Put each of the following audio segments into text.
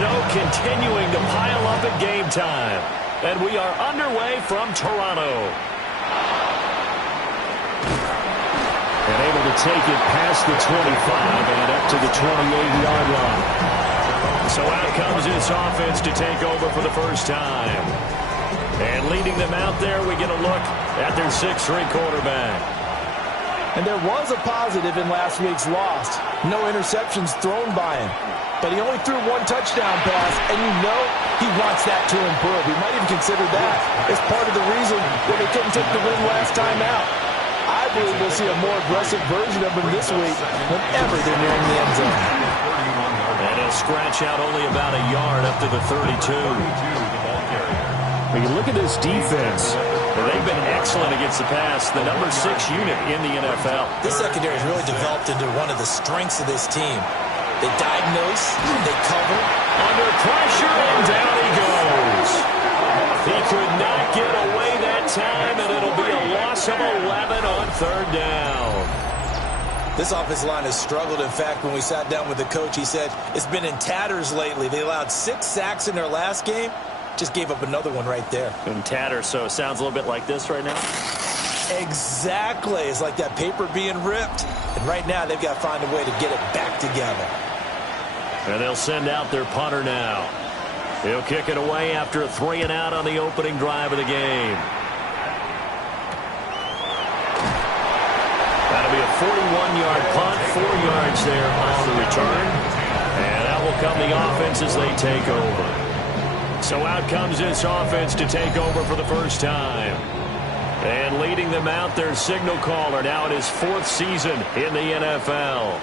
snow continuing to pile up at game time. And we are underway from Toronto. And able to take it past the 25 and up to the 28-yard line. So out comes this offense to take over for the first time. And leading them out there, we get a look at their 6'3" quarterback. And there was a positive in last week's loss. No interceptions thrown by him. But he only threw one touchdown pass, and you know he wants that to improve. He might even consider that as part of the reason that they couldn't take the win last time out. I believe we'll see a more aggressive version of him this week whenever they're nearing the end zone. And he'll scratch out only about a yard up to the 32. When you look at this defense, they've been excellent against the pass, the number 6 unit in the NFL. This secondary has really developed into one of the strengths of this team. They diagnose, they cover. Under pressure, and down he goes. He could not get away that time, and it'll be a loss of 11 on 3rd down. This offensive line has struggled. In fact, when we sat down with the coach, he said it's been in tatters lately. They allowed 6 sacks in their last game. Just gave up another one right there. In tatters, so it sounds a little bit like this right now? Exactly. It's like that paper being ripped. And right now, they've got to find a way to get it back together. And they'll send out their punter now. He'll kick it away after a 3-and-out on the opening drive of the game. That'll be a 41-yard punt, 4 yards there on the return. And that will come the offense as they take over. So out comes this offense to take over for the first time. And leading them out, their signal caller now in his 4th season in the NFL.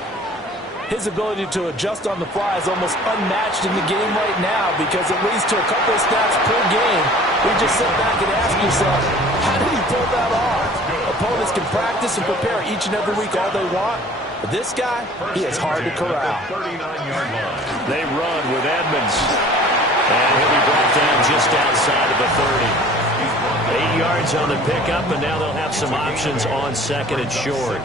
His ability to adjust on the fly is almost unmatched in the game right now because it leads to a couple of snaps per game. We just sit back and ask yourself, how did he pull that off? Opponents can practice and prepare each and every week all they want. But this guy, he is hard to corral. They run with Edmonds. And he'll be brought down just outside of the 30. 8 yards on the pickup, and now they'll have some options on 2nd and short.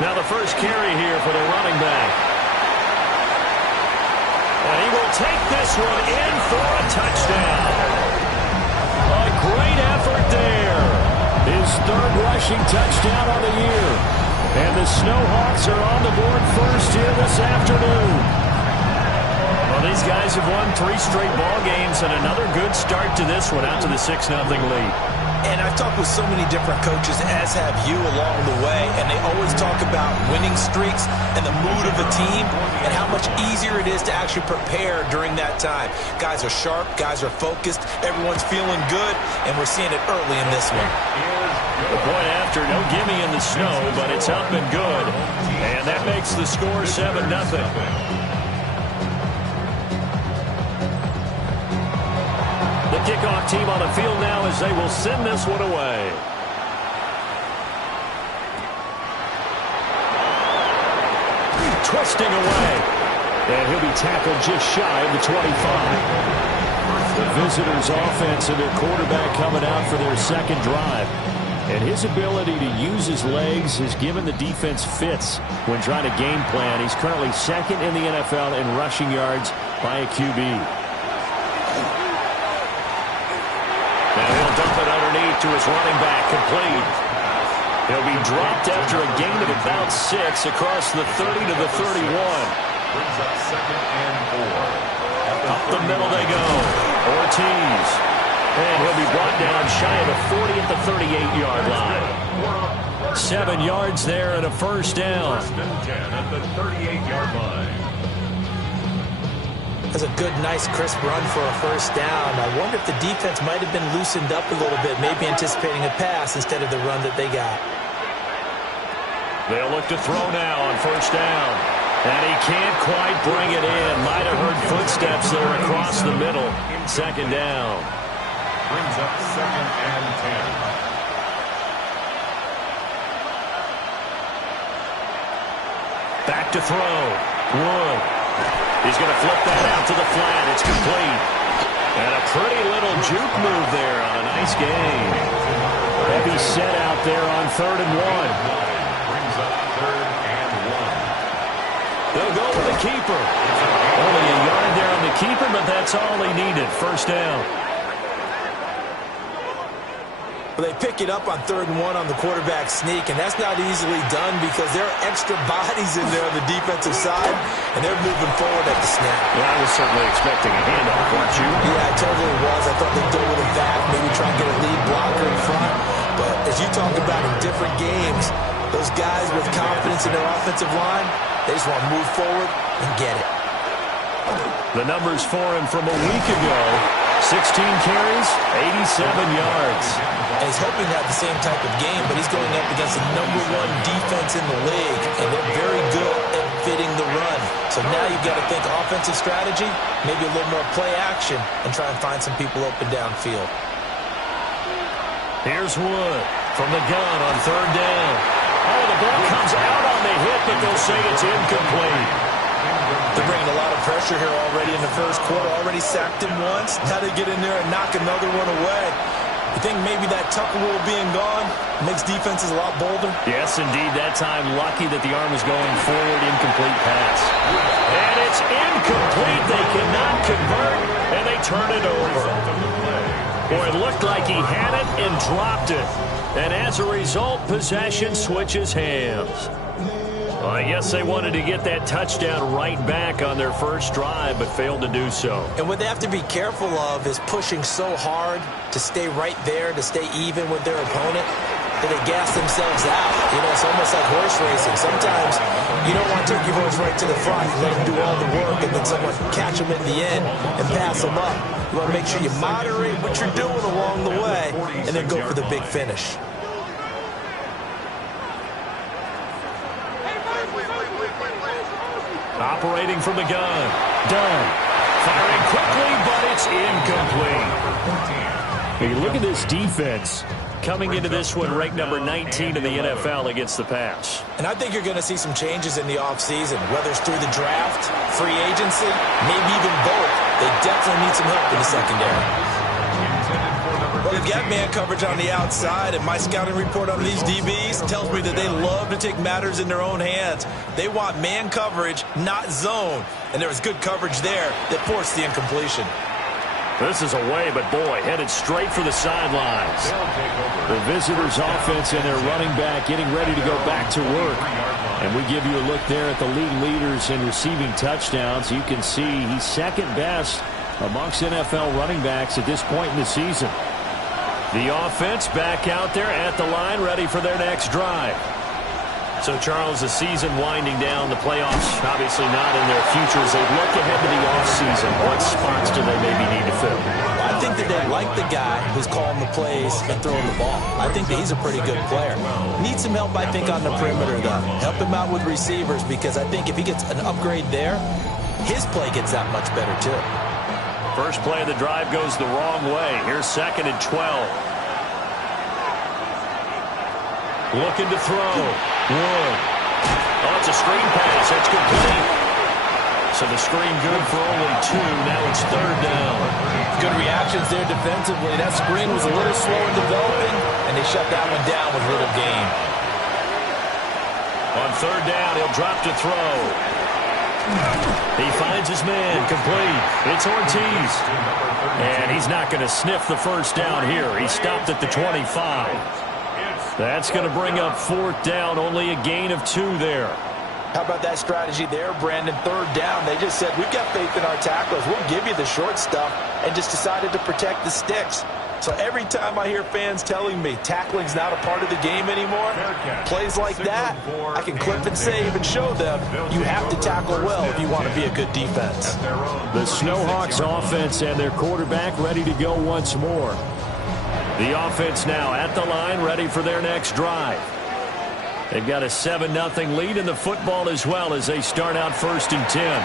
Now the first carry here for the running back. And he will take this one in for a touchdown. A great effort there. His 3rd rushing touchdown on the year. And the Snowhawks are on the board first here this afternoon. Well, these guys have won 3 straight ball games and another good start to this one out to the 6-0 lead. And I've talked with so many different coaches, as have you along the way, and they always talk about winning streaks and the mood of a team and how much easier it is to actually prepare during that time. Guys are sharp, guys are focused, everyone's feeling good, and we're seeing it early in this one. The point after, no gimme in the snow, but it's up and good. And that makes the score 7-0. The kickoff team on the field now as they will send this one away. Twisting away. And he'll be tackled just shy of the 25. The visitors' offense and their quarterback coming out for their 2nd drive. And his ability to use his legs has given the defense fits when trying to game plan. He's currently 2nd in the NFL in rushing yards by a QB. Now he'll dump it underneath to his running back, complete. He'll be dropped after a gain of about 6 across the 30 to the 31. Brings up 2nd and 4. Up the middle they go. Ortiz. And he'll be brought down shy of the 40 at the 38-yard line. 7 yards there and a 1st down. 1st and 10 at the 38-yard line. That's a good, nice, crisp run for a 1st down. I wonder if the defense might have been loosened up a little bit, maybe anticipating a pass instead of the run that they got. They'll look to throw now on 1st down. And he can't quite bring it in. Might have heard footsteps there across the middle. 2nd down. Brings up 2nd and 10. Back to throw. Wood. He's going to flip that out to the flat. It's complete. And a pretty little juke move there on a nice gain. Heavy set out there on 3rd and 1. Brings up 3rd and 1. keeper. Only a yard there on the keeper, but that's all he needed. First down. Well, they pick it up on 3rd and 1 on the quarterback sneak, and that's not easily done because there are extra bodies in there on the defensive side, and they're moving forward at the snap. Yeah, I was certainly expecting a handoff, weren't you? Yeah, I totally was. I thought they'd go with it back, maybe try and get a lead blocker in front. But as you talk about in different games, those guys with confidence in their offensive line, they just want to move forward and get it. The numbers for him from a week ago: 16 carries, 87 yards. And he's hoping to have the same type of game, but he's going up against the #1 defense in the league, and they're very good at fitting the run. So now you've got to think offensive strategy, maybe a little more play action, and try and find some people open downfield. Here's Wood from the gun on 3rd down. Oh, the ball comes out on the hit, but they'll say it's incomplete. They're bringing a lot of pressure here already in the first quarter. Already sacked him once. Now they get in there and knock another one away. You think maybe that Tucker rule being gone makes defenses a lot bolder? Yes, indeed. That time, lucky that the arm was going forward. Incomplete pass. And it's incomplete. They cannot convert, and they turn it over. Boy, it looked like he had it and dropped it. And as a result, possession switches hands. Well, I guess they wanted to get that touchdown right back on their first drive, but failed to do so. And what they have to be careful of is pushing so hard to stay right there, to stay even with their opponent, that they gas themselves out. You know, it's almost like horse racing. Sometimes you don't want to take your horse right to the front and let them do all the work, and then someone catch them in the end and pass them up. You want to make sure you moderate what you're doing along the way and then go for the big finish. Operating from the gun. Done. Firing quickly, but it's incomplete. Hey, look at this defense coming into this one ranked number 19 in the NFL against the pass. And I think you're going to see some changes in the offseason, whether it's through the draft, free agency, maybe even both. They definitely need some help in the secondary. Well, they've got man coverage on the outside, and my scouting report on these DBs tells me that they love to take matters in their own hands. They want man coverage, not zone. And there was good coverage there that forced the incompletion. This is away, but boy, headed straight for the sidelines. The visitors' offense and their running back getting ready to go back to work. And we give you a look there at the league leaders in receiving touchdowns. You can see he's second best amongst NFL running backs at this point in the season. The offense back out there at the line, ready for their next drive. So, Charles, the season winding down, the playoffs obviously not in their future as they look ahead to the offseason. What spots do they maybe need to fill? I think that they like the guy who's calling the plays and throwing the ball. I think that he's a pretty good player. Needs some help, I think, on the perimeter, though. Help him out with receivers because I think if he gets an upgrade there, his play gets that much better, too. First play of the drive goes the wrong way. Here's 2nd and 12. Looking to throw. Wood. Oh, it's a screen pass. That's complete. So the screen good for only 2. Now it's 3rd down. Good reactions there defensively. That screen was a little slow in developing, and they shut that one down with little gain. On 3rd down, he'll drop to throw. He finds his man. Complete. It's Ortiz. And he's not going to sniff the first down here. He stopped at the 25. That's going to bring up 4th down. Only a gain of 2 there. How about that strategy there, Brandon? 3rd down. They just said, we've got faith in our tacklers. We'll give you the short stuff, and just decided to protect the sticks. So every time I hear fans telling me tackling's not a part of the game anymore, plays like that, I can clip and save and show them you have to tackle well if you want to be a good defense. The Snowhawks offense and their quarterback ready to go once more. The offense now at the line, ready for their next drive. They've got a 7-0 lead in the football as well as they start out 1st and 10.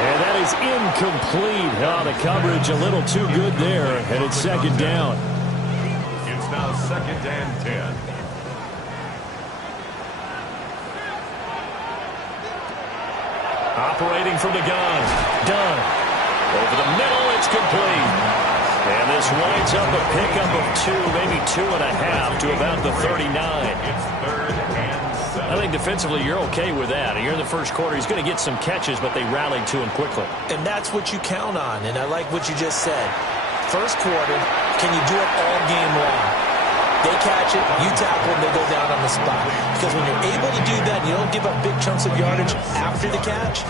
And that is incomplete. Oh, the coverage a little too good there, and it's 2nd down. It's now 2nd and 10. Operating from the gun. Done. Over the middle, it's complete. And this winds up a pickup of 2, maybe 2.5 to about the 39. It's 3rd and 7. Now think defensively you're okay with that. You're in the first quarter. He's going to get some catches, but they rallied to him quickly. And that's what you count on, and I like what you just said. First quarter, can you do it all game long? They catch it, you tackle, and they go down on the spot. Because when you're able to do that, you don't give up big chunks of yardage after the catch,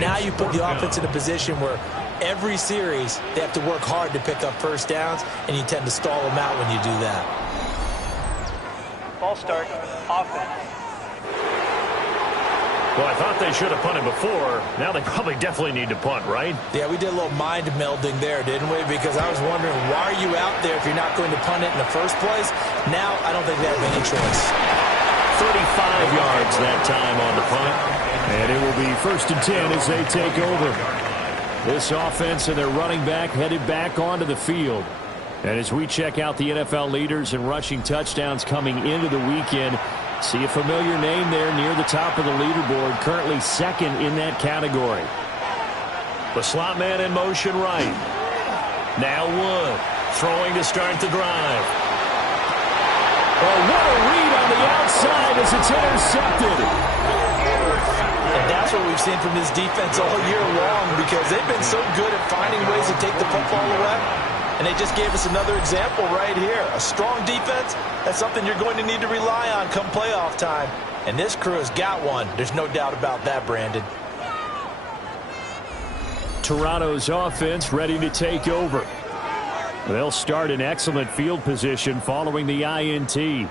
now you put the offense in a position where every series they have to work hard to pick up first downs, and you tend to stall them out when you do that. Ball start, offense. Well, I thought they should have punted before. Now they probably definitely need to punt, right? Yeah, we did a little mind melding there, didn't we? Because I was wondering, why are you out there if you're not going to punt it in the first place? Now, I don't think they have any choice. 35 yards that time on the punt. And it will be 1st and 10 as they take over. This offense and their running back headed back onto the field. And as we check out the NFL leaders in rushing touchdowns coming into the weekend, see a familiar name there near the top of the leaderboard, currently second in that category. The slot man in motion right. Now Wood throwing to start the drive. Oh, what a read on the outside as it's intercepted. And that's what we've seen from this defense all year long, because they've been so good at finding ways to take the football away. And they just gave us another example right here. A strong defense, that's something you're going to need to rely on come playoff time. And this crew has got one. There's no doubt about that, Brandon. Toronto's offense ready to take over. They'll start in excellent field position following the INT.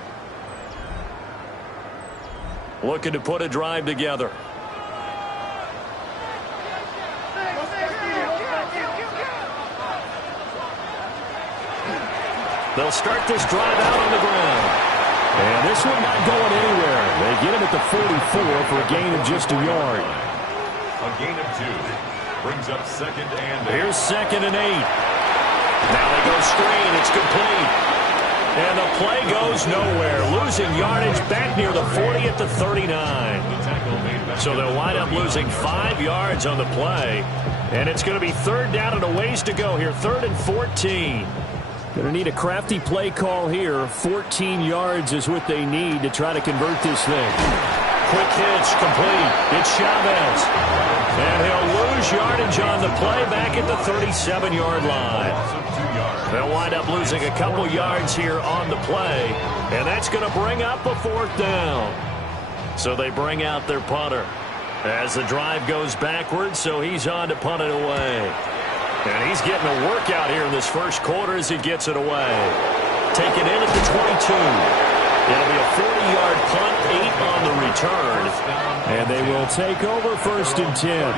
Looking to put a drive together. They'll start this drive out on the ground. And this one not going anywhere. They get him at the 44 for a gain of just a yard. A gain of 2. Brings up 2nd and 8. Here's 2nd and 8. Now they go screen. It's complete. And the play goes nowhere. Losing yardage back near the 40 at the 39. So they'll wind up losing 5 yards on the play. And it's going to be 3rd down and a ways to go here. 3rd and 14. Going to need a crafty play call here. 14 yards is what they need to try to convert this thing. Quick hitch, complete. It's Chavez. And he'll lose yardage on the play back at the 37-yard line. They'll wind up losing a couple yards here on the play. And that's going to bring up a 4th down. So they bring out their punter as the drive goes backwards, so he's on to punt it away. And he's getting a workout here in this first quarter as he gets it away. Taken in at the 22. It'll be a 40-yard punt, 8 on the return. And they will take over 1st and 10.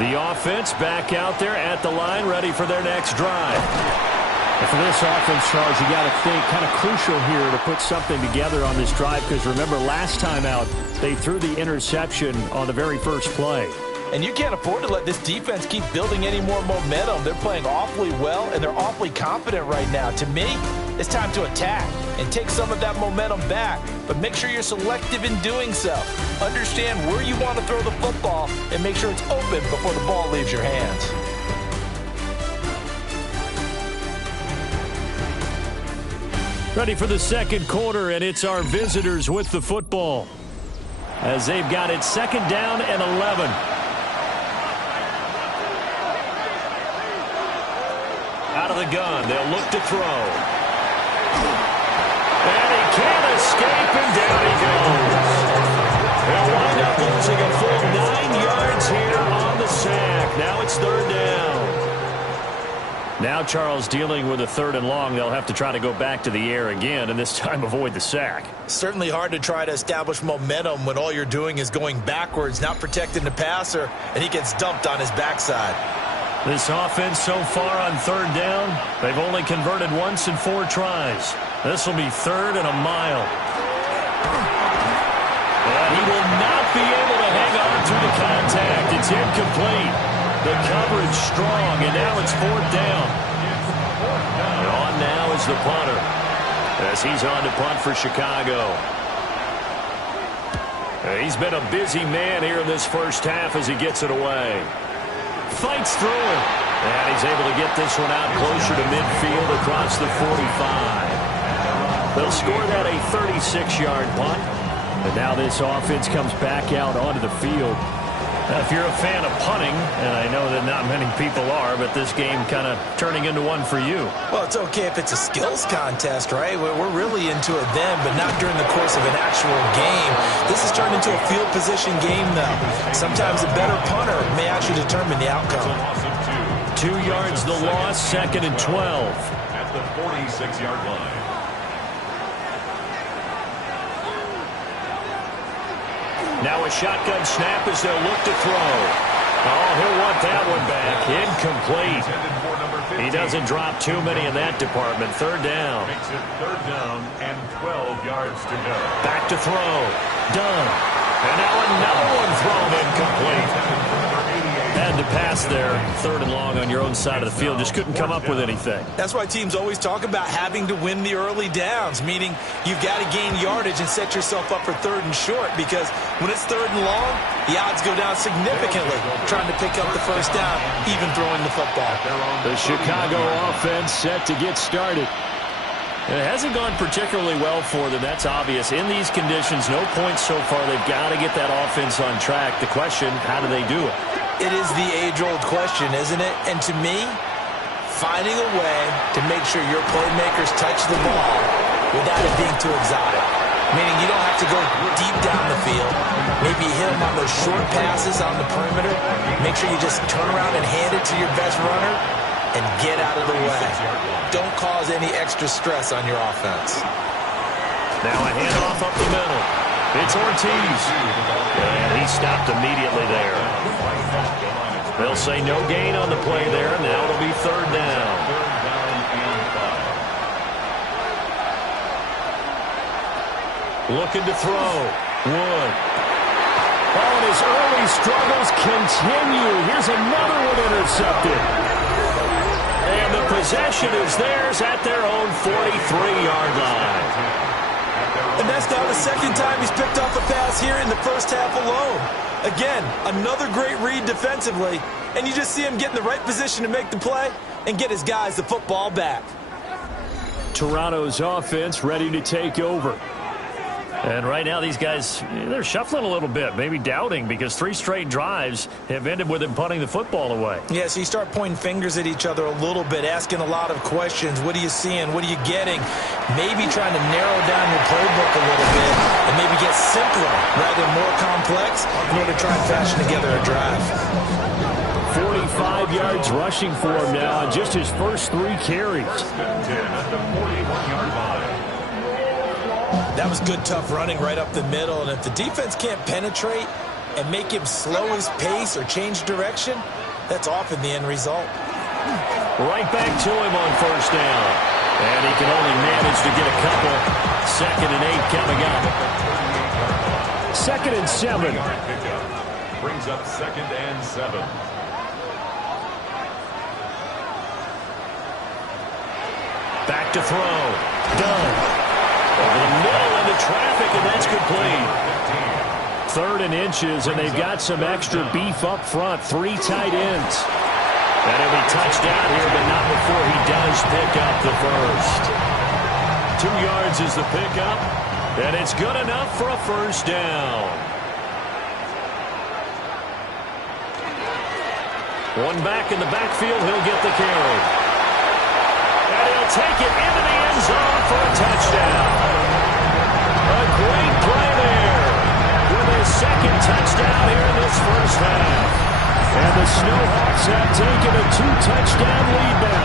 The offense back out there at the line, ready for their next drive. And for this offense, Charles, you got to think kind of crucial here to put something together on this drive, because remember last time out, they threw the interception on the very first play. And you can't afford to let this defense keep building any more momentum. They're playing awfully well, and they're awfully confident right now. To me, it's time to attack and take some of that momentum back. But make sure you're selective in doing so. Understand where you want to throw the football and make sure it's open before the ball leaves your hands. Ready for the second quarter, and it's our visitors with the football as they've got it 2nd down and 11. Out of the gun, they'll look to throw. And he can't escape, and down he goes. They'll wind up losing a full 9 yards here on the sack. Now it's 3rd down. Now Charles dealing with a 3rd and long. They'll have to try to go back to the air again, and this time avoid the sack. Certainly hard to try to establish momentum when all you're doing is going backwards, not protecting the passer, and he gets dumped on his backside. This offense so far on 3rd down, they've only converted once in 4 tries. This will be 3rd and a mile. And he will not be able to hang on to the contact. It's incomplete. The coverage strong, and now it's 4th down. And on now is the punter as he's on to punt for Chicago. He's been a busy man here in this first half as he gets it away. Fights through it. And he's able to get this one out closer to midfield across the 45. They'll score that a 36-yard punt. And now this offense comes back out onto the field. Now, if you're a fan of punting, and I know that not many people are, but this game kind of turning into one for you. Well, it's okay if it's a skills contest, right? We're really into it then, but not during the course of an actual game. This has turned into a field position game, though. Sometimes a better punter may actually determine the outcome. 2 yards the loss, 2nd and 12. At the 46-yard line. Now a shotgun snap as they'll look to throw. Oh, he'll want that one back. Incomplete. He doesn't drop too many in that department. 3rd down. Makes it 3rd down and 12 yards to go. Back to throw. Done. And now another one thrown incomplete. Had to pass there. 3rd and long on your own side of the field. Just couldn't come up with anything. That's why teams always talk about having to win the early downs, meaning you've got to gain yardage and set yourself up for 3rd and short, because when it's 3rd and long, the odds go down significantly trying to pick up the 1st down, even throwing the football. The Chicago offense set to get started. It hasn't gone particularly well for them. That's obvious. In these conditions, no points so far. They've got to get that offense on track. The question, how do they do it? It is the age-old question, isn't it? And to me, finding a way to make sure your playmakers touch the ball without it being too exotic. Meaning you don't have to go deep down the field. Maybe hit them on those short passes on the perimeter. Make sure you just turn around and hand it to your best runner and get out of the way. Don't cause any extra stress on your offense. Now a handoff up the middle. It's Ortiz. And he stopped immediately there. They'll say no gain on the play there. Now it'll be 3rd down. Looking to throw. Wood. Oh, and his early struggles continue. Here's another one intercepted. And the possession is theirs at their own 43-yard line. And that's now the 2nd time he's picked off a pass here in the 1st half alone. Again, another great read defensively, and you just see him get in the right position to make the play and get his guys the football back. Toronto's offense ready to take over. And right now these guys, they're shuffling a little bit, maybe doubting, because 3 straight drives have ended with them punting the football away. Yeah, so you start pointing fingers at each other a little bit, asking a lot of questions. What are you seeing? What are you getting? Maybe trying to narrow down your playbook a little bit and maybe get simpler rather than more complex in order to try and fashion together a drive. 45 yards rushing for him now on just his first 3 carries. At the 41-yard line. That was good, tough running right up the middle. And if the defense can't penetrate and make him slow his pace or change direction, that's often the end result. Right back to him on 1st down. And he can only manage to get a couple. 2nd and 8 coming up. 2nd and 7. Brings up 2nd and 7. Back to throw. Done. Over the middle into traffic, and that's complete. 3rd and inches, and they've got some extra beef up front. 3 tight ends. And he'll be touched out here, but not before he does pick up the first. 2 yards is the pickup, and it's good enough for a 1st down. One back in the backfield, he'll get the carry. And he'll take it into the end zone for a touchdown. A great play there with his 2nd touchdown here in this 1st half. And the Snowhawks have taken a 2-touchdown lead now.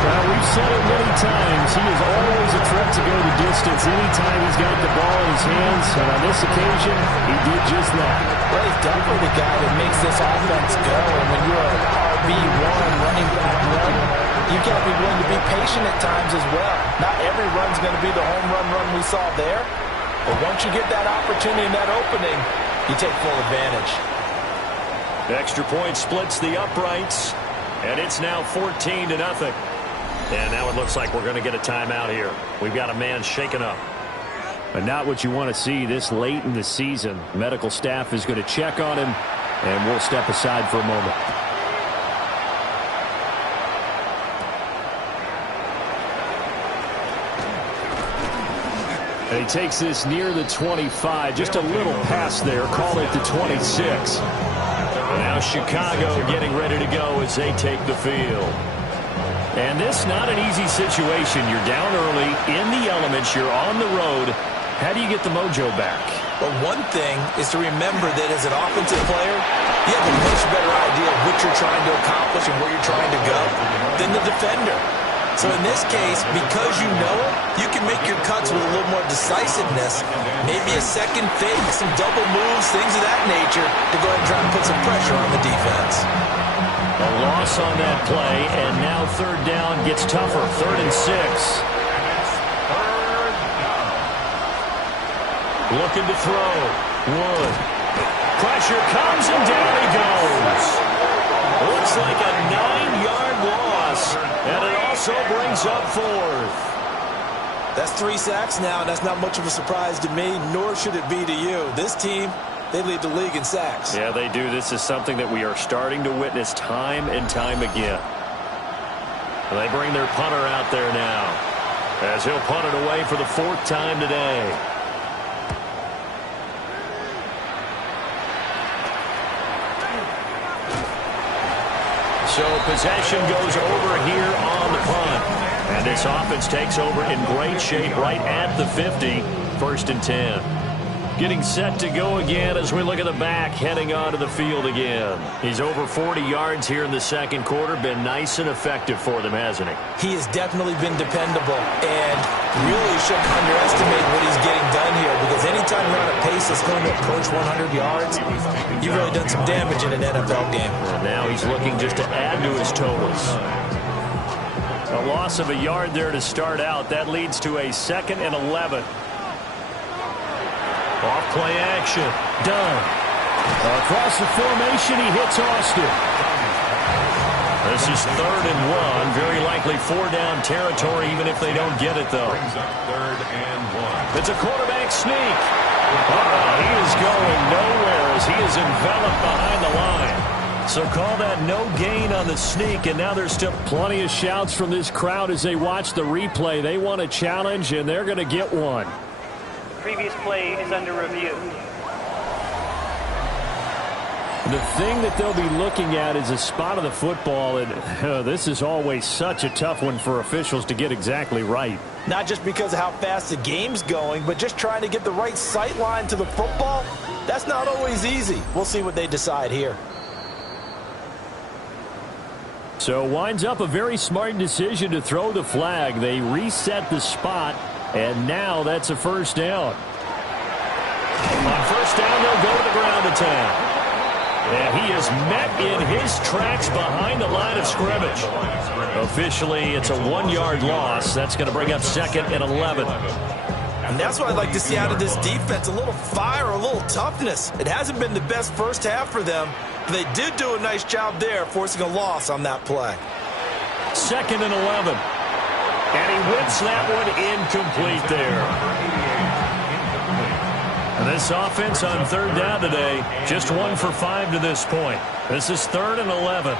Well, we've said it many times. He is always a threat to go the distance anytime he's got the ball in his hands. And on this occasion, he did just that. Well, he's definitely the guy that makes this offense go. And when you're an RB1 running back run, you've got to be willing to be patient at times as well. Not every run's going to be the home run we saw there. But once you get that opportunity and that opening, you take full advantage. Extra point splits the uprights. And it's now 14-0. And now it looks like we're going to get a timeout here. We've got a man shaken up. But not what you want to see this late in the season. Medical staff is going to check on him, and we'll step aside for a moment. And he takes this near the 25. Just a little pass there. Call it the 26. Now Chicago getting ready to go as they take the field. And this not an easy situation. You're down early, in the elements, you're on the road. How do you get the mojo back? Well, one thing is to remember that as an offensive player, you have a much better idea of what you're trying to accomplish and where you're trying to go than the defender. So in this case, because you know it, you can make your cuts with a little more decisiveness, maybe a second fake, some double moves, things of that nature to go ahead and try to put some pressure on the defense. A loss on that play, and now third down gets tougher. 3rd and 6. Looking to throw. Wood. Pressure comes, and down he goes. Looks like a 9-yard loss, and it also brings up 4th. That's 3 sacks now, and that's not much of a surprise to me, nor should it be to you. This team, they lead the league in sacks. Yeah, they do. This is something that we are starting to witness time and time again. They bring their punter out there now, as he'll punt it away for the 4th time today. So possession goes over here on the punt. And this offense takes over in great shape right at the 50. 1st and 10. Getting set to go again as we look at the back, heading onto the field again. He's over 40 yards here in the 2nd quarter. Been nice and effective for them, hasn't he? He has definitely been dependable, and really shouldn't underestimate what he's getting done here, because anytime you're on a pace that's going to approach 100 yards, you've really done some damage in an NFL game. And now he's looking just to add to his totals. A loss of a yard there to start out. That leads to a 2nd and 11. Off play action. Done. Across the formation, he hits Austin. This is 3rd and 1. Very likely 4-down territory, even if they don't get it, though. 3rd and 1. It's a quarterback sneak. He is going nowhere as he is enveloped behind the line. So call that no gain on the sneak, and now there's still plenty of shouts from this crowd as they watch the replay. They want a challenge, and they're going to get one. Previous play is under review. The thing that they'll be looking at is a spot of the football, and this is always such a tough one for officials to get exactly right. Not just because of how fast the game's going, but just trying to get the right sight line to the football. That's not always easy. We'll see what they decide here. So winds up a very smart decision to throw the flag. They reset the spot. And now that's a 1st down. On 1st down, they'll go to the ground attack. And he is met in his tracks behind the line of scrimmage. Officially, it's a 1-yard loss. That's going to bring up 2nd and 11. And that's what I'd like to see out of this defense, a little fire, a little toughness. It hasn't been the best first half for them, but they did do a nice job there, forcing a loss on that play. 2nd and 11. And he whips that one incomplete there. And this offense on 3rd down today, just 1 for 5 to this point. This is 3rd and 11.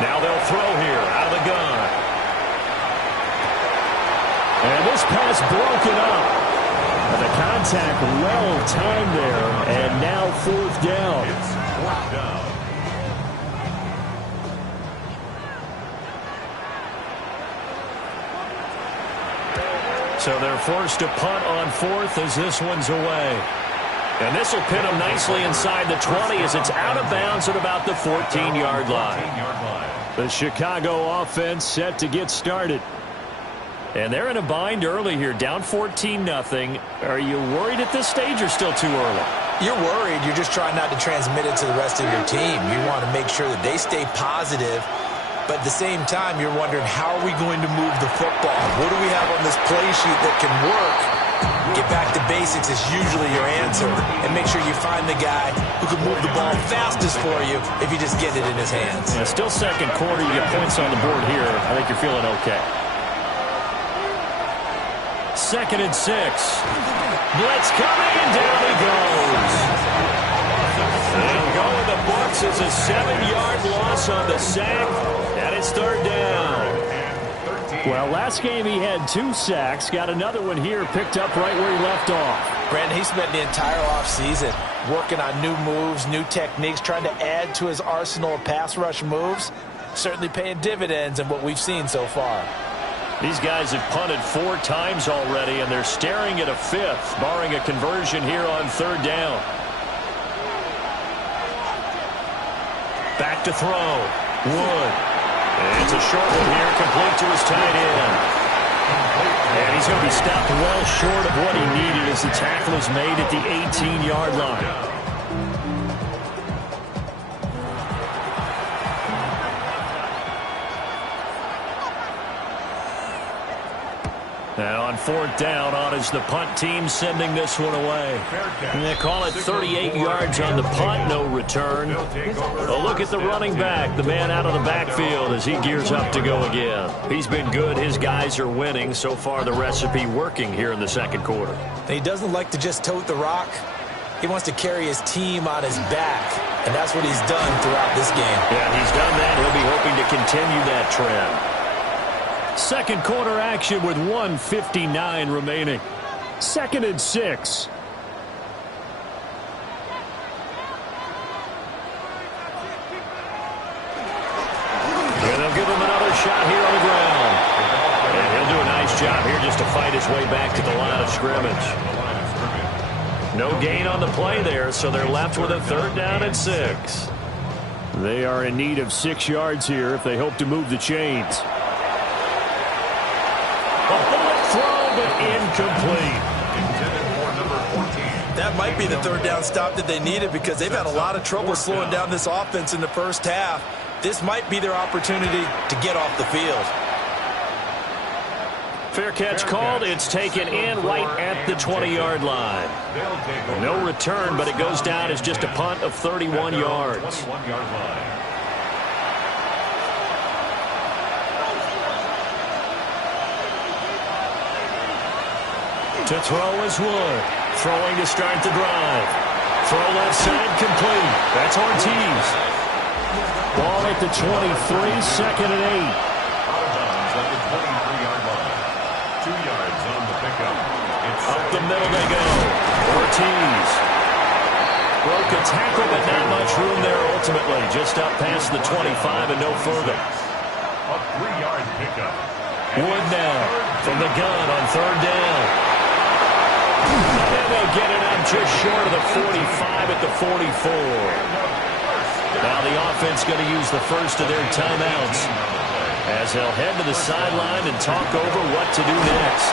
Now they'll throw here out of the gun. And this pass broken up. And the contact well timed there. And now 4th down. It's 4th down. So they're forced to punt on 4th as this one's away. And this will pin them nicely inside the 20 as it's out of bounds at about the 14-yard line. The Chicago offense set to get started. And they're in a bind early here, down 14-0. Are you worried at this stage or still too early? You're worried. You're just trying not to transmit it to the rest of your team. You want to make sure that they stay positive. But at the same time, you're wondering, how are we going to move the football? What do we have on this play sheet that can work? Get back to basics is usually your answer. And make sure you find the guy who can move the ball fastest for you if you just get it in his hands. Yeah, still 2nd quarter. You get points on the board here. I think you're feeling okay. 2nd and 6. Blitz coming, and down he goes. They'll go in the books as a 7-yard loss on the sack. And it's 3rd down. Well, last game he had 2 sacks. Got another one here, picked up right where he left off. Brandon, he spent the entire offseason working on new moves, new techniques, trying to add to his arsenal of pass rush moves. Certainly paying dividends in what we've seen so far. These guys have punted 4 times already, and they're staring at a 5th, barring a conversion here on 3rd down. Back to throw. Wood. And it's a short one here, complete to his tight end. And he's going to be stopped well short of what he needed as the tackle is made at the 18-yard line. Now on 4th down, on is the punt team sending this one away. And they call it 38 yards on the punt, no return. A look at the running back, the man out of the backfield as he gears up to go again. He's been good. His guys are winning. So far, the recipe working here in the 2nd quarter. He doesn't like to just tote the rock. He wants to carry his team on his back, and that's what he's done throughout this game. Yeah, he's done that. He'll be hoping to continue that trend. 2nd quarter action with 1:59 remaining. 2nd and 6. And they'll give him another shot here on the ground. And he'll do a nice job here just to fight his way back to the line of scrimmage. No gain on the play there, so they're left with a 3rd down and 6. They are in need of 6 yards here if they hope to move the chains. A bullet throw, but incomplete. That might be the 3rd down stop that they needed because they've had a lot of trouble slowing down this offense in the 1st half. This might be their opportunity to get off the field. Fair catch called. It's taken in right at the 20-yard line. No return, but it goes down as just a punt of 31 yards. To throw is Wood. Throwing to start the drive. Throw left side complete. That's Ortiz. Ball at the 23, 2nd and 8. Out of bounds at the 23-yard line. 2 yards on the pickup. Up the middle they go. Ortiz. Broke a tackle, but not much room there ultimately. Just up past the 25 and no further. A 3-yard pickup. Wood now from the gun on 3rd down. And they get it up just short of the 45 at the 44. Now the offense going to use the first of their timeouts as they'll head to the sideline and talk over what to do next.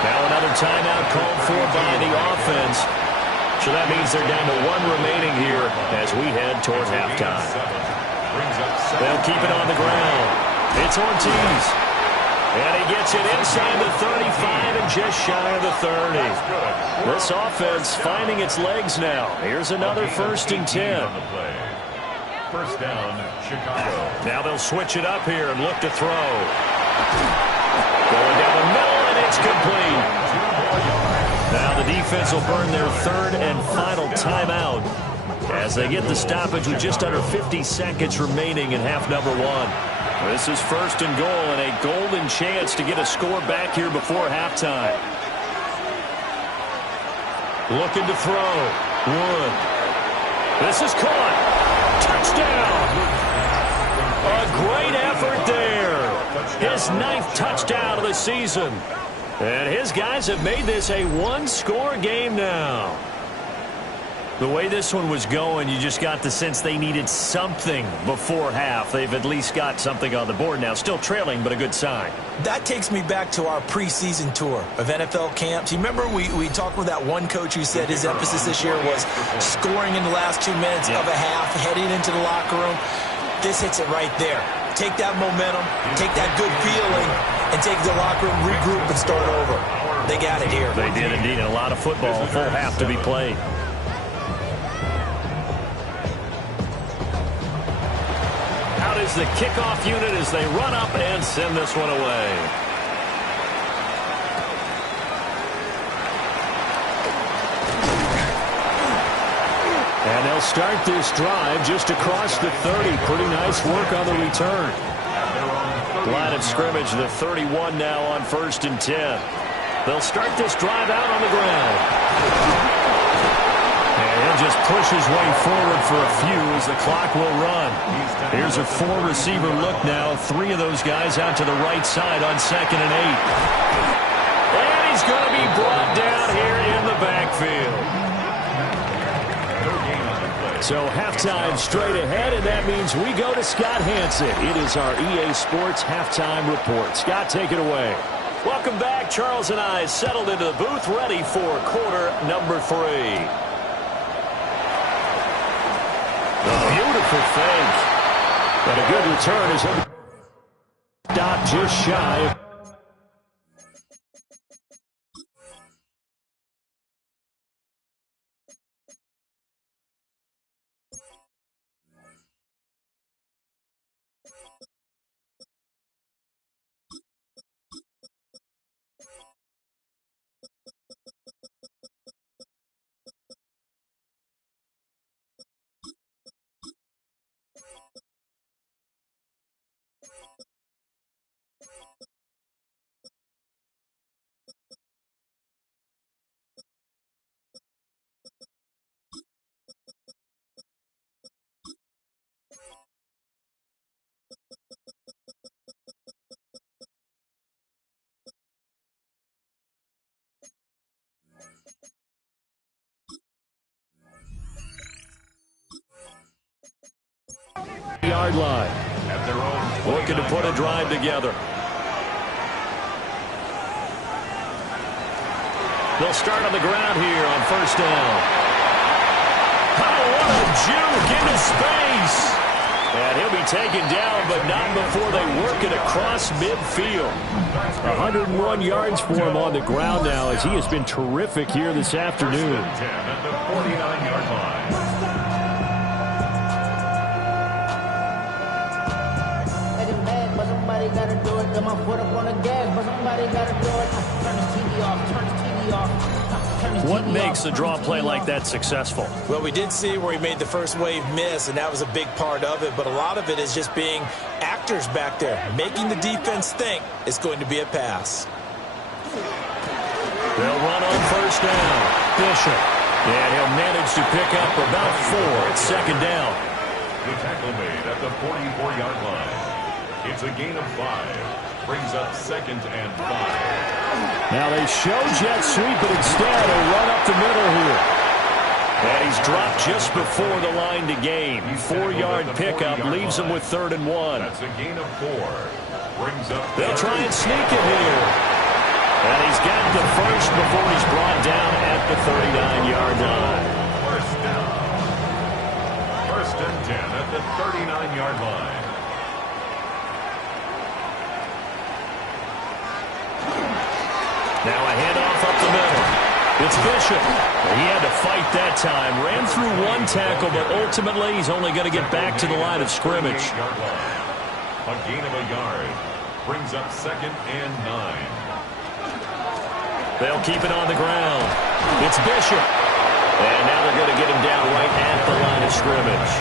Now another timeout called for by the offense. So that means they're down to 1 remaining here as we head toward halftime. They'll keep it on the ground. It's Ortiz. And he gets it inside the 35 and just shy of the 30. This offense finding its legs now. Here's another 1st and 10. 1st down, Chicago. Now they'll switch it up here and look to throw. Going down the middle, and it's complete. Now the defense will burn their 3rd and final timeout as they get the stoppage with just under 50 seconds remaining in half number 1. This is 1st and goal and a golden chance to get a score back here before halftime. Looking to throw. Wood. This is caught. Touchdown. A great effort there. His 9th touchdown of the season. And his guys have made this a 1-score game now. The way this one was going, you just got the sense they needed something before half. They've at least got something on the board now. Still trailing, but a good sign. That takes me back to our preseason tour of NFL camps. You remember we talked with that one coach who said his emphasis this year was scoring in the last 2 minutes of a half, heading into the locker room. This hits it right there. Take that momentum, take that good feeling, and take the locker room, regroup, and start over. They got it here. They did indeed, and a lot of football, full half to be played. Out is the kickoff unit as they run up and send this one away. And they'll start this drive just across the 30. Pretty nice work on the return. Line of scrimmage, the 31 now on 1st and 10. They'll start this drive out on the ground. And he'll just push his way forward for a few as the clock will run. Here's a 4-receiver look now. 3 of those guys out to the right side on 2nd and 8. And he's going to be brought down here in the backfield. So halftime straight ahead, and that means we go to Scott Hansen. It is our EA Sports halftime report. Scott, take it away. Welcome back. Charles and I settled into the booth, ready for quarter number 3. A beautiful fake. But a good return is stopped just shy. Yard line. Looking to put a drive together. They'll start on the ground here on 1st down. Oh, what a juke into space. And he'll be taken down, but not before they work it across midfield. 101 yards for him on the ground now, as he has been terrific here this afternoon. At the 49-yard line. Somebody gotta do it. Got my foot up on the gas, but somebody gotta do it. Turn the TV off. Turn the TV off. What makes a draw play like that successful? Well, we did see where he made the first wave miss, and that was a big part of it. But a lot of it is just being actors back there, making the defense think it's going to be a pass. They'll run on 1st down. Bishop. And he'll manage to pick up about 4 at 2nd down. The tackle made at the 44-yard line. It's a gain of 5. Brings up 2nd and 5. Now they show jet sweep, but instead a run up the middle here. And he's dropped just before the line to gain. 4-yard pickup leaves him with 3rd and 1. That's a gain of 4. Brings up. They'll try and sneak it here. And he's got the first before he's brought down at the 39-yard line. First down. 1st and 10 at the 39-yard line. Now a handoff up the middle. It's Bishop. He had to fight that time. Ran through 1 tackle, but ultimately he's only going to get back to the line of scrimmage. A gain of a yard. Brings up 2nd and 9. They'll keep it on the ground. It's Bishop. And now they're going to get him down right at the line of scrimmage.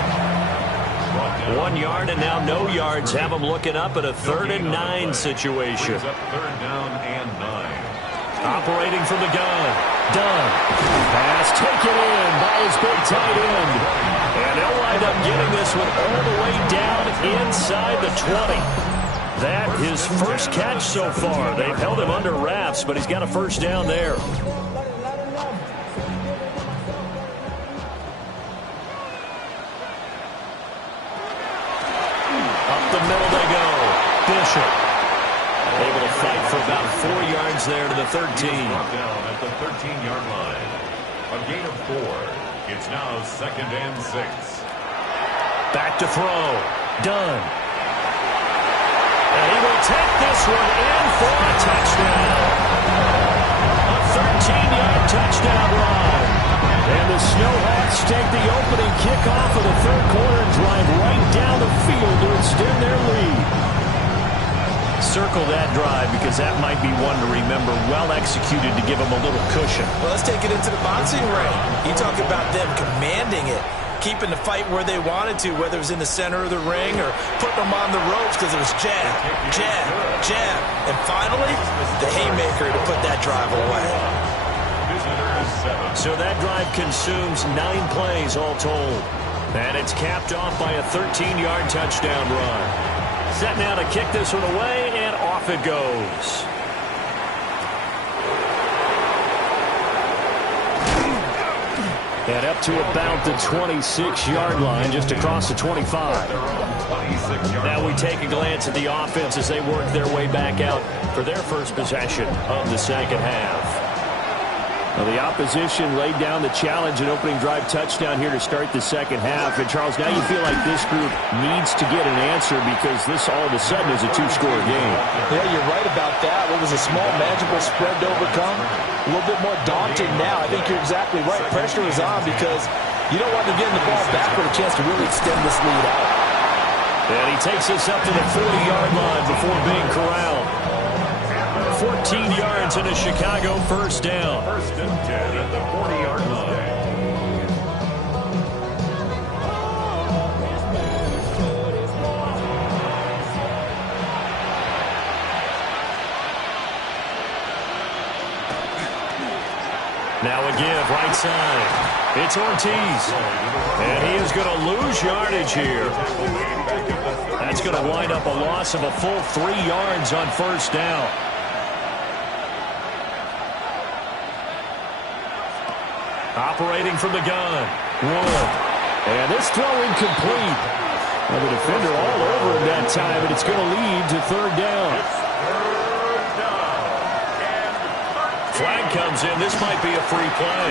1 yard and now no yards. Have him looking up at a 3rd and 9 situation. Brings up 3rd down and 9. Operating from the gun. Dunn. Pass taken in by his big tight end. And they'll wind up getting this one all the way down inside the 20. That his first catch so far. They've held him under wraps, but he's got a 1st down there. Up the middle they go. Bishop. Able to fight for about 4 yards there to the 13. Down at the 13-yard line. A gain of 4. It's now 2nd and 6. Back to throw. Dunn. And he will take this one in for a touchdown. A 13-yard touchdown run. And the Snowhawks take the opening kickoff of the 3rd quarter and drive right down the field to extend their lead. Circle that drive because that might be one to remember. Well executed to give them a little cushion. Well, let's take it into the boxing ring. You talk about them commanding it. keeping the fight where they wanted to, whether it was in the center of the ring or putting them on the ropes because it was jab, jab, jab. And finally, the haymaker to put that drive away. So that drive consumes 9 plays all told. And it's capped off by a 13-yard touchdown run. Set now to kick this one away, and off it goes. And up to about the 26-yard line, just across the 25. Now we take a glance at the offense as they work their way back out for their first possession of the second half. Well, the opposition laid down the challenge, an opening drive touchdown here to start the second half. And, Charles, now you feel like this group needs to get an answer because this all of a sudden is a 2-score game. Yeah, you're right about that. What was a small, manageable spread to overcome, a little bit more daunting now. I think you're exactly right. Pressure is on because you don't want to get the ball back with a chance to really extend this lead out. And he takes us up to the 40-yard line before being corralled. 14 yards and a Chicago first down. First and 10 at the 40-yard line. Now a give, right side. It's Ortiz. And he is going to lose yardage here. That's going to wind up a loss of a full 3 yards on first down. Operating from the gun. And this throw incomplete. Well, the defender all over him that time, and it's going to lead to third down. Flag comes in. This might be a free play.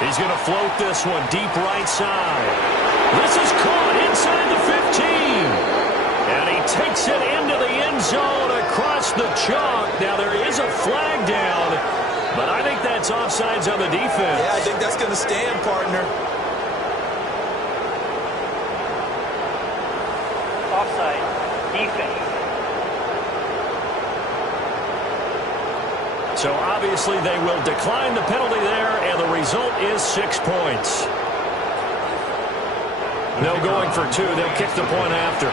He's going to float this one deep right side. This is caught inside the 15. And he takes it into the end zone across the chalk. Now there is a flag down, but I think that's offsides on the defense. Yeah, I think that's going to stand, partner. Offside. Defense. So obviously they will decline the penalty there, and the result is 6 points. No going for 2. They'll kick the point after.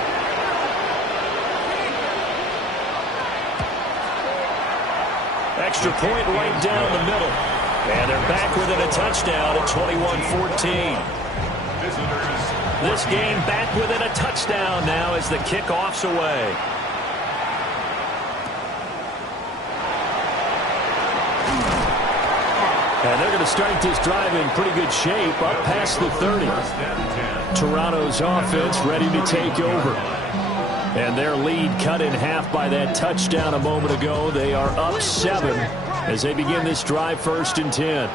Extra point right down the middle. And they're back within a touchdown at 21-14. This game back within a touchdown now as the kickoff's away. And they're going to start this drive in pretty good shape, up past the 30. Toronto's offense ready to take over. And their lead cut in half by that touchdown a moment ago. They are up 7 as they begin this drive, 1st and 10.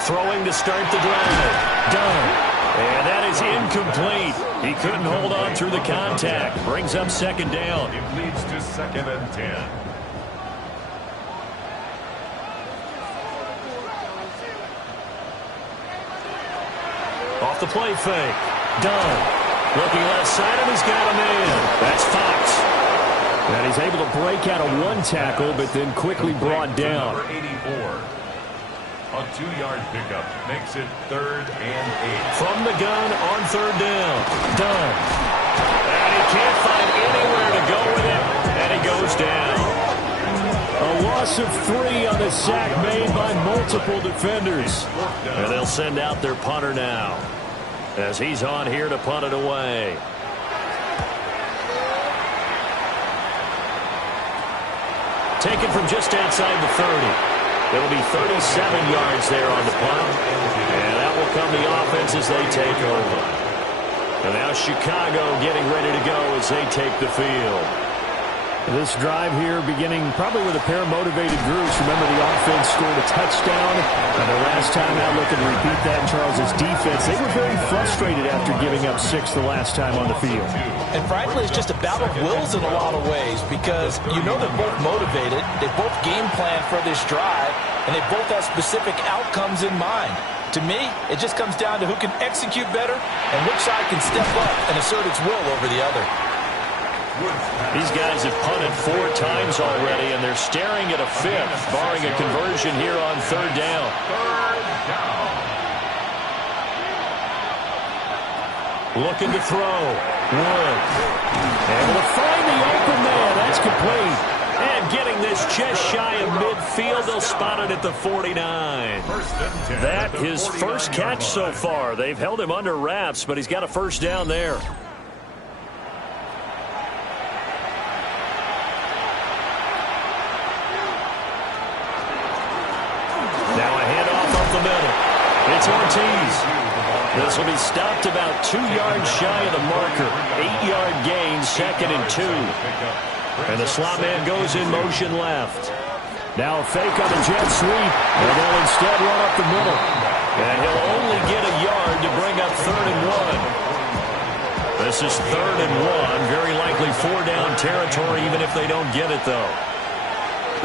Throwing to start the drive. Done. And that is incomplete. He couldn't hold on through the contact. Brings up 2nd down. It leads to 2nd and 10. Off the play fake. Done. Looking left side, and he's got a man. That's Fox. And he's able to break out of 1 tackle, but then quickly brought down. Number 84. A 2-yard pickup makes it 3rd and 8. From the gun on 3rd down. Done. And he can't find anywhere to go with it, and he goes down. A loss of 3 on the sack made by multiple defenders. And they'll send out their punter now as he's on here to punt it away. Taken from just outside the 30. It'll be 37 yards there on the punt. And that will come the offense as they take over. And now Chicago getting ready to go as they take the field. This drive here beginning probably with a pair of motivated groups. Remember, the offense scored a touchdown. And the last time out, looking to repeat that in Charles's defense. They were very frustrated after giving up 6 the last time on the field. And frankly, it's just a battle of wills in a lot of ways because you know they're both motivated. They both game plan for this drive, and they both have specific outcomes in mind. To me, it just comes down to who can execute better and which side can step up and assert its will over the other. These guys have punted 4 times already, and they're staring at a 5th, barring a conversion here on 3rd down. Looking to throw. Wood. Able to find the open man. That's complete. And getting this just shy of midfield, they'll spot it at the 49. That his first catch so far. They've held him under wraps, but he's got a first down there. Now a handoff up the middle. It's Ortiz. This will be stopped about 2 yards shy of the marker. 8-yard gain, 2nd and 2. And the slot man goes in motion left. Now a fake on the jet sweep. And they'll instead run up the middle. And he'll only get a yard to bring up 3rd and 1. This is 3rd and 1. Very likely 4-down territory, even if they don't get it, though.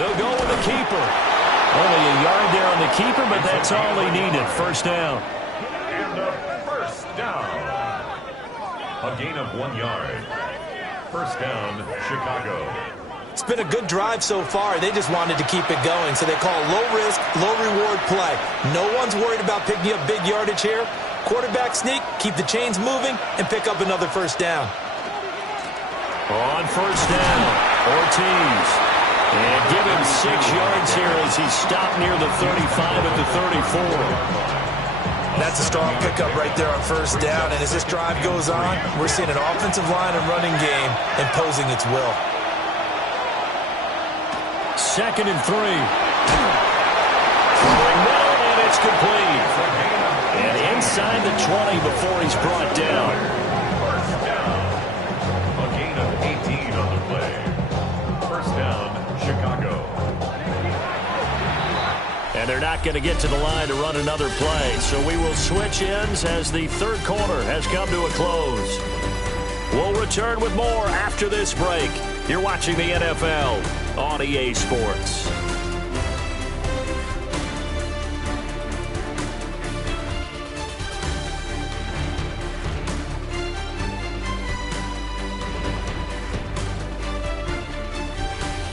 They'll go with the keeper. Only a yard there on the keeper, but that's all they needed. First down. And a first down. A gain of 1 yard. First down, Chicago. It's been a good drive so far. They just wanted to keep it going, so they call low-risk, low-reward play. No one's worried about picking up big yardage here. Quarterback sneak, keep the chains moving, and pick up another first down. On first down, Ortiz. And give him 6 yards here as he's stopped near the 35 at the 34. That's a strong pickup right there on first down. And as this drive goes on, we're seeing an offensive line and running game imposing its will. 2nd and 3. Middle, and it's complete. And inside the 20 before he's brought down. First down. A gain of 18 on the play. First down, Chicago. And they're not going to get to the line to run another play. So we will switch ends as the 3rd quarter has come to a close. We'll return with more after this break. You're watching the NFL on EA Sports.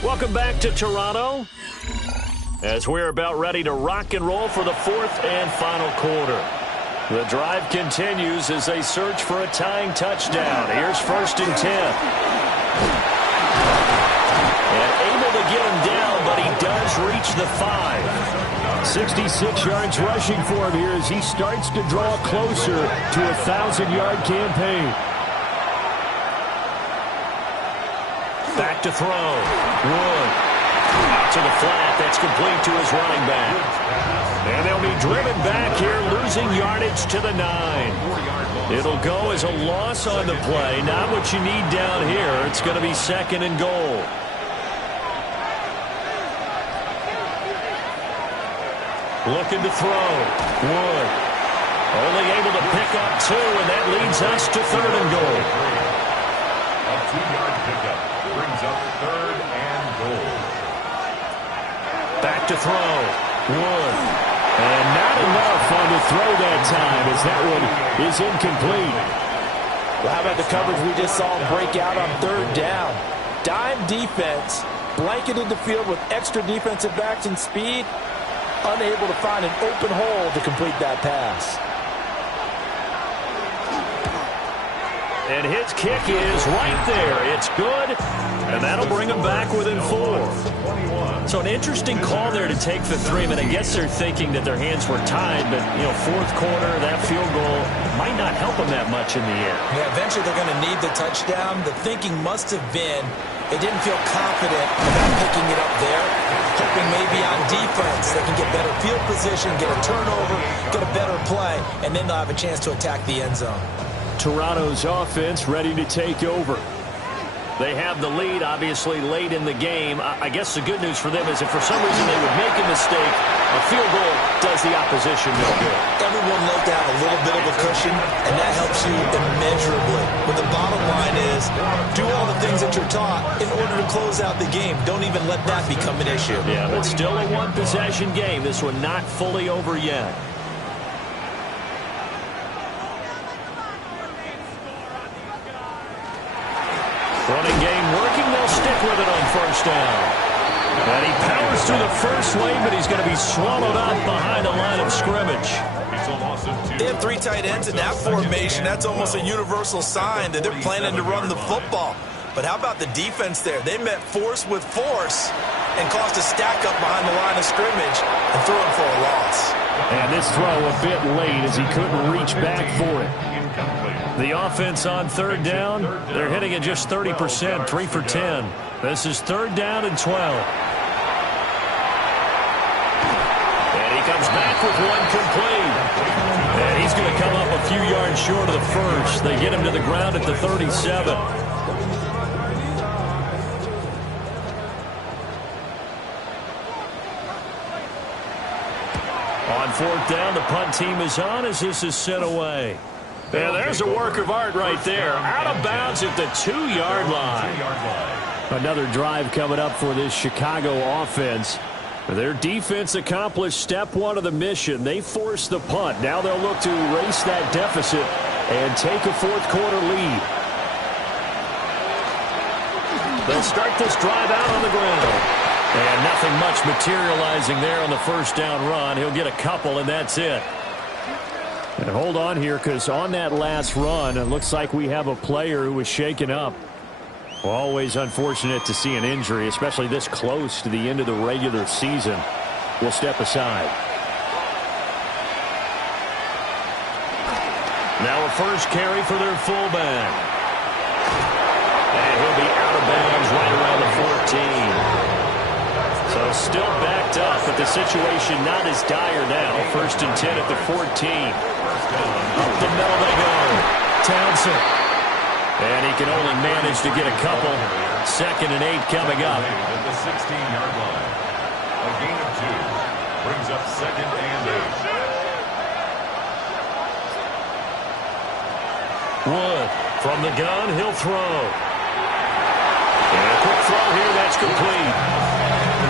Welcome back to Toronto, as we're about ready to rock and roll for the 4th and final quarter. The drive continues as they search for a tying touchdown. Here's 1st and 10. And able to get him down, but he does reach the 5. 66 yards rushing for him here as he starts to draw closer to a 1,000-yard campaign. Back to throw. Wood. Out to the flat. That's complete to his running back. And they'll be driven back here, losing yardage to the 9. It'll go as a loss on the play. Not what you need down here. It's going to be 2nd and goal. Looking to throw. Wood. Only able to pick up 2, and that leads us to 3rd and goal. A 2-yard pickup brings up 3rd and goal. Back to throw. Wood. And not enough on the throw that time as that one is incomplete. Well, how about the coverage we just saw break out on 3rd down? Dime defense, blanketed the field with extra defensive backs and speed, unable to find an open hole to complete that pass. And his kick is right there. It's good, and that'll bring him back within 4. So an interesting call there to take the 3. I mean, I guess they're thinking that their hands were tied, but, 4th quarter, that field goal might not help them that much in the air. Yeah, eventually they're going to need the touchdown. The thinking must have been they didn't feel confident about picking it up there, hoping maybe on defense they can get better field position, get a turnover, get a better play, and then they'll have a chance to attack the end zone. Toronto's offense ready to take over. They have the lead, obviously, late in the game. I guess the good news for them is if for some reason they would make a mistake, a field goal does the opposition no good. Everyone let down a little bit of a cushion, and that helps you immeasurably. But the bottom line is, do all the things that you're taught in order to close out the game. Don't even let that become an issue. Yeah, but still a one-possession game. This one not fully over yet. Running game first down. And he powers through the first wave, but he's going to be swallowed up behind the line of scrimmage. They have 3 tight ends in that formation. That's almost a universal sign that they're planning to run the football. But how about the defense there? They met force with force and caused a stack up behind the line of scrimmage and threw him for a loss. And this throw a bit late as he couldn't reach back for it. The offense on third down, they're hitting at just 30%, 3 for 10. This is 3rd down and 12. And he comes back with one complete. And he's going to come up a few yards short of the first. They get him to the ground at the 37. On 4th down, the punt team is on as this is sent away. And there's a work of art right there. Out of bounds at the 2-yard line. Another drive coming up for this Chicago offense. Their defense accomplished step 1 of the mission. They forced the punt. Now they'll look to erase that deficit and take a 4th quarter lead. They'll start this drive out on the ground. And nothing much materializing there on the first down run. He'll get a couple, and that's it. And hold on here, because on that last run, it looks like we have a player who was shaken up. Always unfortunate to see an injury, especially this close to the end of the regular season. We'll step aside. Now a first carry for their fullback. And he'll be out of bounds right around the 14. So still backed up, but the situation not as dire now. 1st and 10 at the 14. Up the middle they go. Townsend. And he can only manage to get a couple. 2nd and 8 coming up. At the 16-yard line. A gain of 2 brings up 2nd and 8. Wood from the gun, he'll throw. And a quick throw here, that's complete.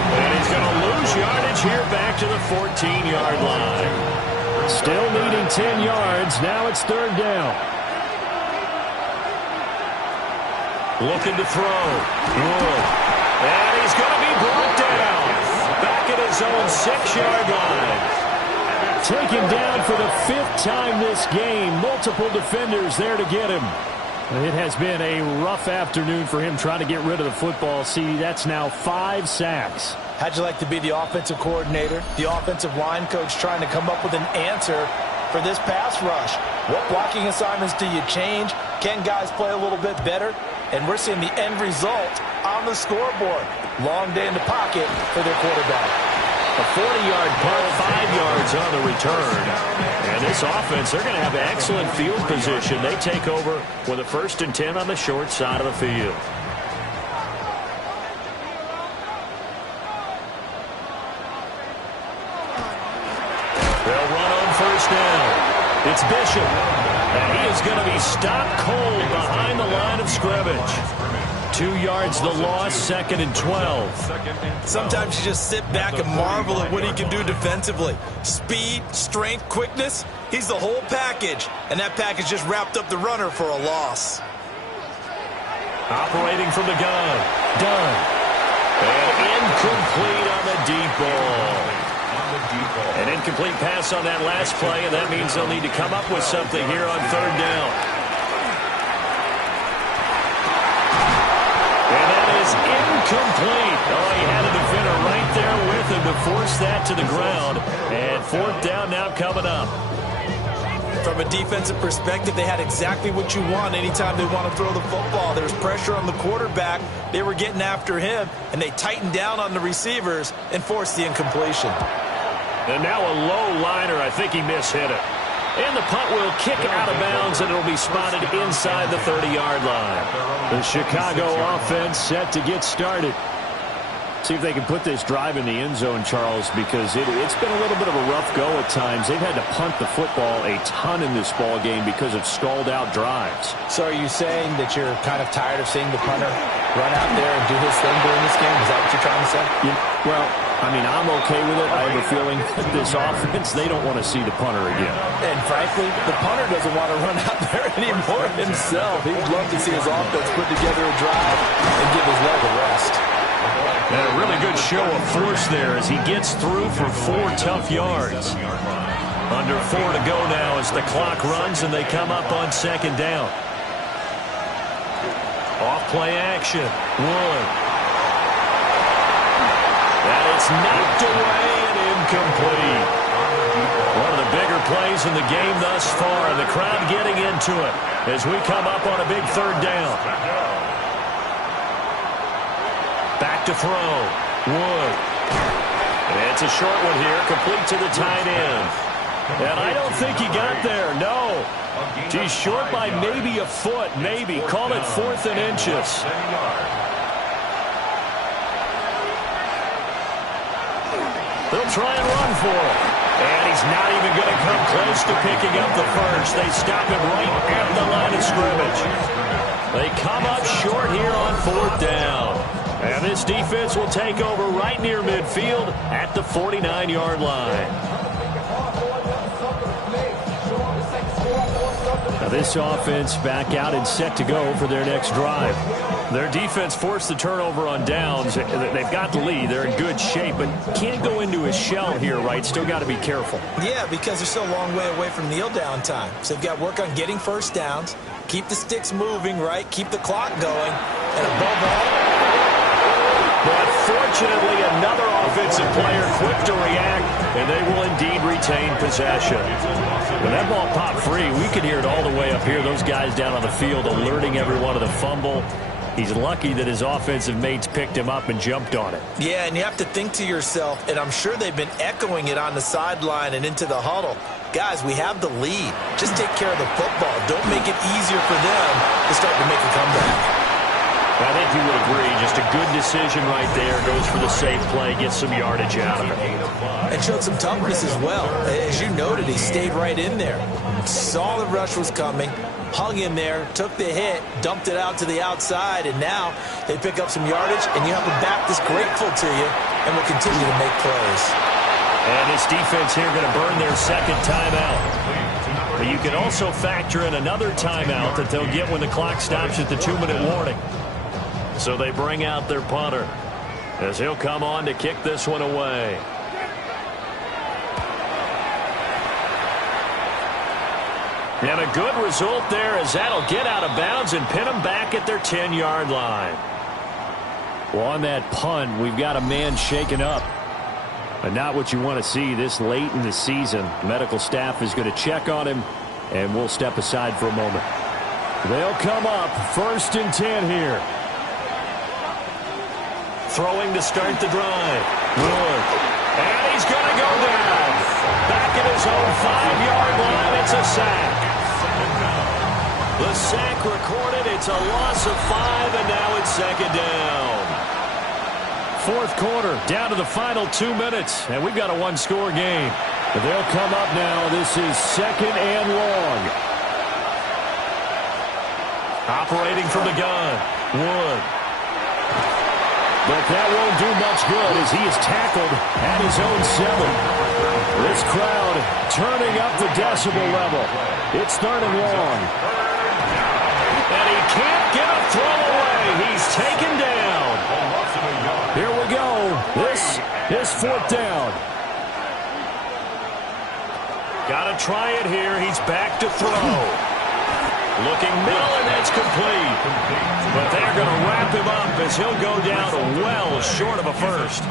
And he's going to lose yardage here back to the 14-yard line. Still needing 10 yards. Now it's 3rd down. Looking to throw. Wood. And he's going to be brought down. Back at his own 6-yard line. Taken down for the 5th time this game. Multiple defenders there to get him. It has been a rough afternoon for him trying to get rid of the football. See, that's now 5 sacks. How'd you like to be the offensive coordinator, the offensive line coach trying to come up with an answer for this pass rush? What blocking assignments do you change? Can guys play a little bit better? And we're seeing the end result on the scoreboard. Long day in the pocket for their quarterback. A 40-yard punt, 5 yards on the return. And this offense, they're going to have excellent field position. They take over with a 1st and 10 on the short side of the field. They'll run on 1st down. It's Bishop. And he is going to be stopped cold behind the line of scrimmage. 2 yards the loss, 2nd and 12. Sometimes you just sit back and marvel at what he can do defensively. Speed, strength, quickness, he's the whole package. And that package just wrapped up the runner for a loss. Operating from the gun. Done. And incomplete on the deep ball. An incomplete pass on that last play, and that means they'll need to come up with something here on 3rd down. And that is incomplete. Oh, he had a defender right there with him to force that to the ground. And 4th down now coming up. From a defensive perspective, they had exactly what you want anytime they want to throw the football. There's pressure on the quarterback. They were getting after him, and they tightened down on the receivers and forced the incompletion. And now a low liner. I think he mishit it. And the punt will kick out of bounds, and it'll be spotted inside the 30-yard line. The Chicago offense set to get started. See if they can put this drive in the end zone, Charles, because it's been a little bit of a rough go at times. They've had to punt the football a ton in this ball game because of stalled-out drives. So are you saying that you're kind of tired of seeing the punter run out there and do his thing during this game? Is that what you're trying to say? Well, I mean, I'm okay with it. I have a feeling that this offense, they don't want to see the punter again. And frankly, the punter doesn't want to run out there anymore himself. He'd love to see his offense put together a drive and give his leg a rest. a good show of force there as he gets through for 4 tough yards. Under 4 to go now as the clock runs and they come up on second down. Off play action. Wood. And it's knocked away and incomplete. One of the bigger plays in the game thus far, and the crowd getting into it as we come up on a big third down. Back to throw. Wood. And it's a short one here, complete to the tight end. And I don't think he got there, no. He's short by maybe a foot, maybe. Call it 4th and inches. They'll try and run for it. And he's not even going to come close to picking up the first. They stop him right at the line of scrimmage. They come up short here on 4th down. And this defense will take over right near midfield at the 49-yard line. Now this offense back out and set to go for their next drive. Their defense forced the turnover on downs. They've got the lead. They're in good shape, but can't go into a shell here, right? Still got to be careful. Yeah, because they're still a long way away from kneel down time. So they've got to work on getting first downs, keep the sticks moving, right? Keep the clock going, and above all. But fortunately, another offensive player quick to react, and they will indeed retain possession. When that ball popped free, we could hear it all the way up here. Those guys down on the field alerting everyone of the fumble. He's lucky that his offensive mates picked him up and jumped on it. Yeah, and you have to think to yourself, and I'm sure they've been echoing it on the sideline and into the huddle. Guys, we have the lead. Just take care of the football. Don't make it easier for them to start to make a comeback. I think you would agree. Just a good decision right there. Goes for the safe play, gets some yardage out of it. And showed some toughness as well. As you noted, he stayed right in there. Saw the rush was coming, hung in there, took the hit, dumped it out to the outside, and now they pick up some yardage, and you have a back that's grateful to you and will continue to make plays. And this defense here going to burn their second timeout. But you can also factor in another timeout that they'll get when the clock stops at the 2-minute warning. So they bring out their punter as he'll come on to kick this one away. And a good result there as that'll get out of bounds and pin them back at their 10-yard line. Well, on that punt, we've got a man shaken up. And not what you want to see this late in the season. Medical staff is going to check on him, and we'll step aside for a moment. They'll come up 1st and 10 here. Throwing to start the drive. Wood. And he's going to go down. Back at his own 5-yard line. It's a sack. The sack recorded. It's a loss of 5, and now it's second down. 4th quarter, down to the final 2 minutes, and we've got a 1-score game. But they'll come up now. This is 2nd and long. Operating from the gun. Wood. But that won't do much good as he is tackled at his own 7. This crowd turning up the decibel level. It's 3rd and long. And he can't get a throw away. He's taken down. Here we go. This is 4th down. Got to try it here. He's back to throw. Looking middle, and that's complete. But they're going to wrap him up as he'll go down well short of a first.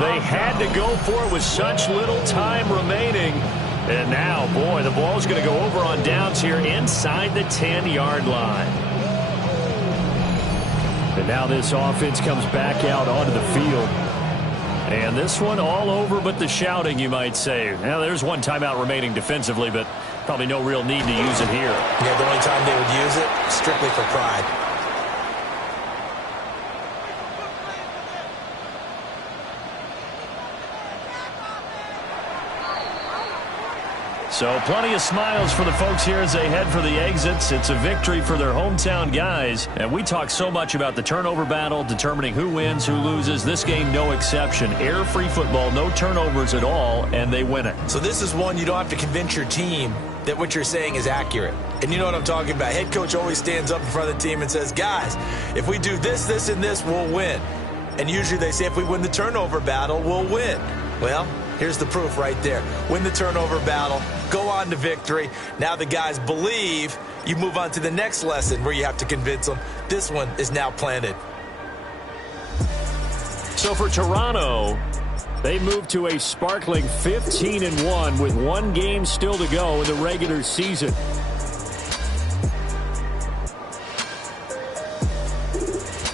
They had to go for it with such little time remaining. And now, boy, the ball's going to go over on downs here inside the 10-yard line. And now this offense comes back out onto the field. And this one all over but the shouting, you might say. Now, there's one timeout remaining defensively, but probably no real need to use it here. Yeah, the only time they would use it, strictly for pride. So plenty of smiles for the folks here as they head for the exits. It's a victory for their hometown guys. And we talk so much about the turnover battle, determining who wins, who loses. This game, no exception. Error-free football, no turnovers at all, and they win it. So this is one you don't have to convince your team that what you're saying is accurate. And you know what I'm talking about. Head coach always stands up in front of the team and says, guys, if we do this, this, and this, we'll win. And usually they say if we win the turnover battle, we'll win. Well, here's the proof right there. Win the turnover battle, go on to victory. Now the guys believe. You move on to the next lesson where you have to convince them. This one is now planted. So for Toronto, they move to a sparkling 15-1 with one game still to go in the regular season.